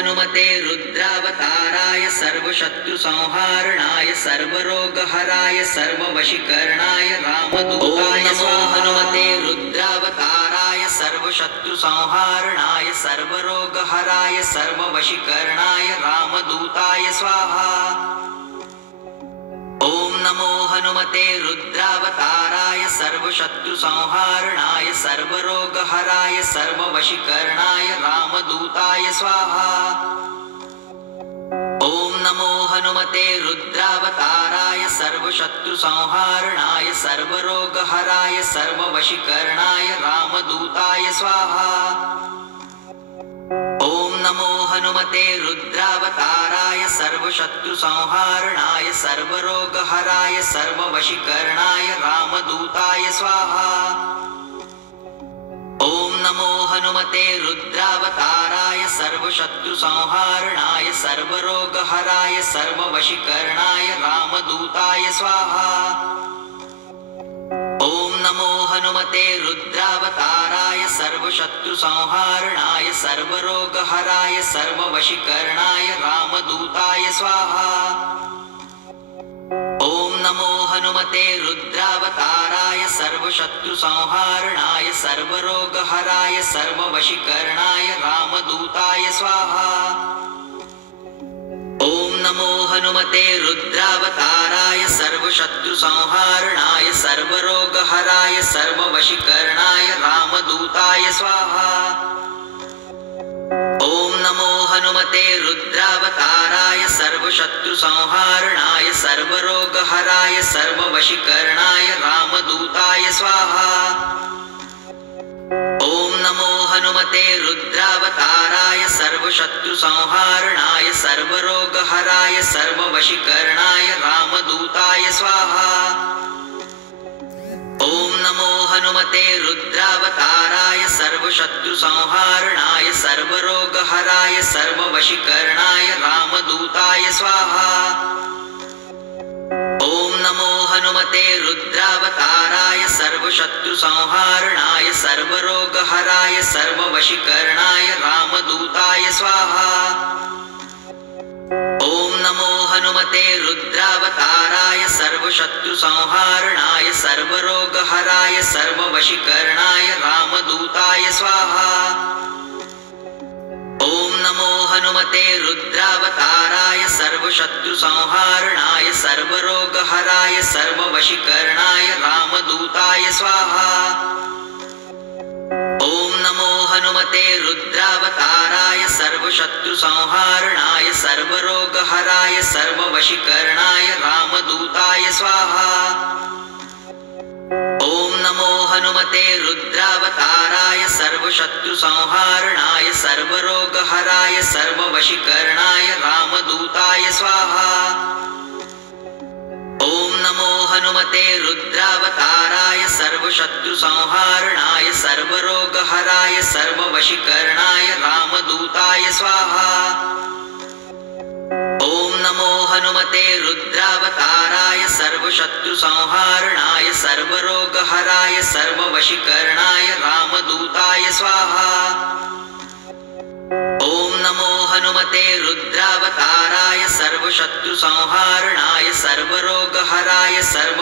हनुमते रुद्रावताराय सर्वशत्रुसंहारणाय सर्वरोगहराय सर्ववशीकरणाय रामदूताय स्वाहा। हनुमते रुद्रावताराय सर्वशत्रुसंहारणाय सर्वरोगहराय सर्ववशीकरणाय रामदूताय स्वाहा। ओम नमो हनुमते रुद्रावताराय सर्वशत्रुसंहारणाय सर्वरोगहराय सर्ववशीकरणाय रामदूताय स्वाहा। ओम नमो हनुमते रुद्रावताराय सर्वशत्रुसंहारणाय सर्वरोगहराय सर्ववशीकरणाय रामदूताय स्वाहा। ओम नमो हनुमते रुद्रावताराय सर्वशत्रुसंहारणाय सर्वरोगहराय सर्ववशीकरणाय रामदूताय स्वाहा। ओम नमो हनुमते रुद्रावताराय सर्वशत्रुसंहारणाय सर्वरोगहराय सर्ववशीकरणाय रामदूताय स्वाहा। ओम नमो हनुमते रुद्रावताराय सर्वशत्रुसंहारणाय सर्वरोगहराय सर्ववशीकरणाय रामदूताय स्वाहा। ओम नमो हनुमते रुद्रावताराय सर्वशत्रुसंहारणाय सर्वरोगहराय सर्ववशीकरणाय रामदूताय स्वाहा। ओम नमो हनुमते रुद्रावताराय सर्वशत्रुसंहारणाय सर्वरोगहराय सर्ववशीकरणाय रामदूताय स्वाहा। ओम नमो हनुमते रुद्रावताराय सर्वशत्रुसंहारणाय सर्वरोगहराय सर्ववशीकरणाय रामदूताय स्वाहा। ओम नमो हनुमते रुद्रावताराय सर्वशत्रुसंहारणाय सर्वरोगहराय सर्ववशीकरणाय रामदूताय स्वाहा। ओम नमो हनुमते रुद्रावताराय सर्वशत्रुसंहारणाय सर्वरोगहराय सर्ववशीकरणाय रामदूताय स्वाहा। ओम नमो हनुमते रुद्रावताराय सर्वशत्रुसंहारणाय सर्वरोगहराय सर्ववशीकरणाय रामदूताय स्वाहा। ओम नमो हनुमते रुद्रावताराय सर्वशत्रुसंहारणाय सर्वरोगहराय सर्ववशीकरणाय रामदूताय स्वाहा। ओम नमो हनुमते रुद्रावताराय सर्वशत्रुसंहारणाय सर्वरोगहराय सर्ववशीकरणाय रामदूताय स्वाहा। ओम नमो हनुमते रुद्रावताराय सर्वशत्रुसंहारणाय सर्वरोगहराय सर्ववशीकरणाय रामदूताय स्वाहा। ओम नमो हनुमते रुद्रावताराय सर्वशत्रुसंहारणाय सर्वरोगहराय सर्ववशीकरणाय रामदूताय स्वाहा। ओम नमो हनुमते रुद्रावताराय सर्वशत्रुसंहारणाय सर्वरोगहराय सर्ववशीकरणाय रामदूताय स्वाहा। ओम नमो हनुमते रुद्रावताराय सर्वशत्रुसंहारणाय सर्वरोगहराय सर्ववशीकरणाय रामदूताय स्वाहा। ओम नमो हनुमते रुद्रावताराय सर्वशत्रुसंहारणाय सर्वरोगहराय सर्व